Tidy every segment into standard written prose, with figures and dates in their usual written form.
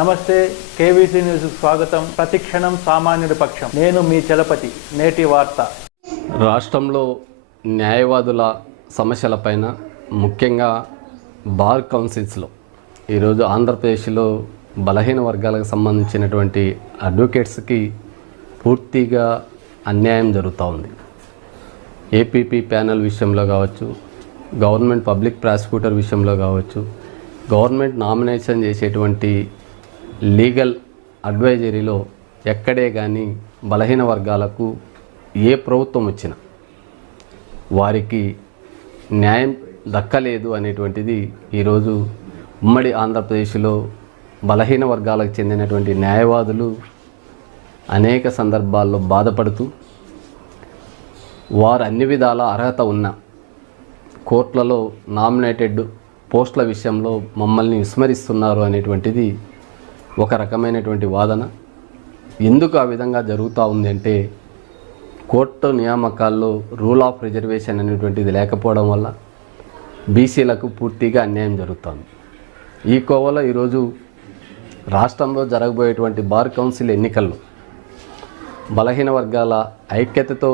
నమస్తే, KVC news స్వాగతం. ప్రతిక్షణం సామాన్యుడి పక్షం. నేను మీ చలపతి. నేటి వార్త. రాష్ట్రంలో న్యాయవాదుల సమస్యలపైన ముఖ్యంగా బార్ కౌన్సిల్స్లో ఈరోజు ఆంధ్రప్రదేశ్లో బలహీన వర్గాలకు సంబంధించినటువంటి అడ్వకేట్స్కి పూర్తిగా అన్యాయం జరుగుతూ ఉంది. ఏపీపీ ప్యానెల్ విషయంలో కావచ్చు, గవర్నమెంట్ పబ్లిక్ ప్రాసిక్యూటర్ విషయంలో కావచ్చు, గవర్నమెంట్ నామినేషన్ చేసేటువంటి లీగల్ అడ్వైజరీలో ఎక్కడే కానీ బలహీన వర్గాలకు ఏ ప్రభుత్వం వచ్చినా వారికి న్యాయం దక్కలేదు అనేటువంటిది ఈరోజు ఉమ్మడి ఆంధ్రప్రదేశ్లో బలహీన వర్గాలకు చెందినటువంటి న్యాయవాదులు అనేక సందర్భాల్లో బాధపడుతూ వారు అన్ని విధాల అర్హత ఉన్న కోర్టులలో నామినేటెడ్ పోస్టుల విషయంలో మమ్మల్ని విస్మరిస్తున్నారు అనేటువంటిది ఒక రకమైనటువంటి వాదన. ఎందుకు ఆ విధంగా జరుగుతూ ఉంది అంటే కోర్టు నియామకాల్లో రూల్ ఆఫ్ రిజర్వేషన్ అనేటువంటిది లేకపోవడం వల్ల బీసీలకు పూర్తిగా అన్యాయం జరుగుతుంది. ఈ కోవలో ఈరోజు రాష్ట్రంలో జరగబోయేటువంటి బార్ కౌన్సిల్ ఎన్నికల్లో బలహీన వర్గాల ఐక్యతతో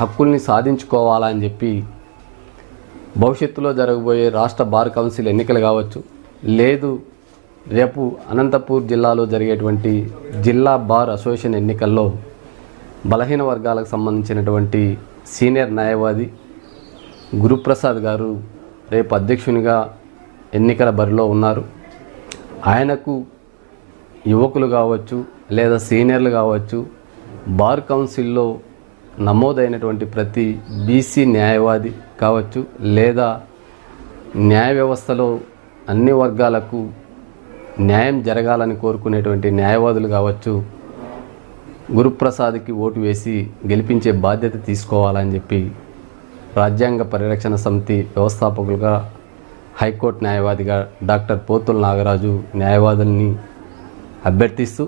హక్కుల్ని సాధించుకోవాలని చెప్పి భవిష్యత్తులో జరగబోయే రాష్ట్ర బార్ కౌన్సిల్ ఎన్నికలు కావచ్చు, లేదు రేపు అనంతపూర్ జిల్లాలో జరిగేటువంటి జిల్లా బార్ అసోసియేషన్ ఎన్నికల్లో బలహీన వర్గాలకు సంబంధించినటువంటి సీనియర్ న్యాయవాది గురుప్రసాద్ గారు రేపు అధ్యక్షునిగా ఎన్నికల బరిలో ఉన్నారు. ఆయనకు యువకులు కావచ్చు లేదా సీనియర్లు కావచ్చు, బార్ కౌన్సిల్లో నమోదైనటువంటి ప్రతి బీసీ న్యాయవాది కావచ్చు లేదా న్యాయ వ్యవస్థలో అన్ని వర్గాలకు న్యాయం జరగాలని కోరుకునేటువంటి న్యాయవాదులు కావచ్చు, గురుప్రసాద్కి ఓటు వేసి గెలిపించే బాధ్యత తీసుకోవాలని చెప్పి రాజ్యాంగ పరిరక్షణ సమితి వ్యవస్థాపకులుగా హైకోర్టు న్యాయవాదిగా డాక్టర్ పోతుల నాగరాజు న్యాయవాదుల్ని అభ్యర్థిస్తూ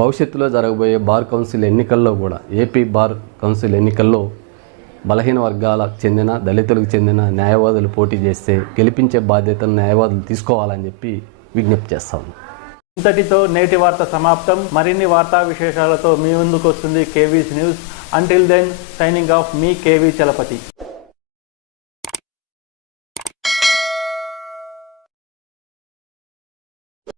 భవిష్యత్తులో జరగబోయే బార్ కౌన్సిల్ ఎన్నికల్లో కూడా ఏపీ బార్ కౌన్సిల్ ఎన్నికల్లో బలహీన వర్గాలకు చెందిన దళితులకు చెందిన న్యాయవాదులు పోటీ చేస్తే గెలిపించే బాధ్యతను న్యాయవాదులు తీసుకోవాలని చెప్పి విజ్ఞప్తి చేస్తాము. ఇంతటితో నేటి వార్త సమాప్తం. మరిన్ని వార్తా విశేషాలతో మీ ముందుకు వస్తుంది KVC news. Until then, signing off మీ కేవీ చలపతి.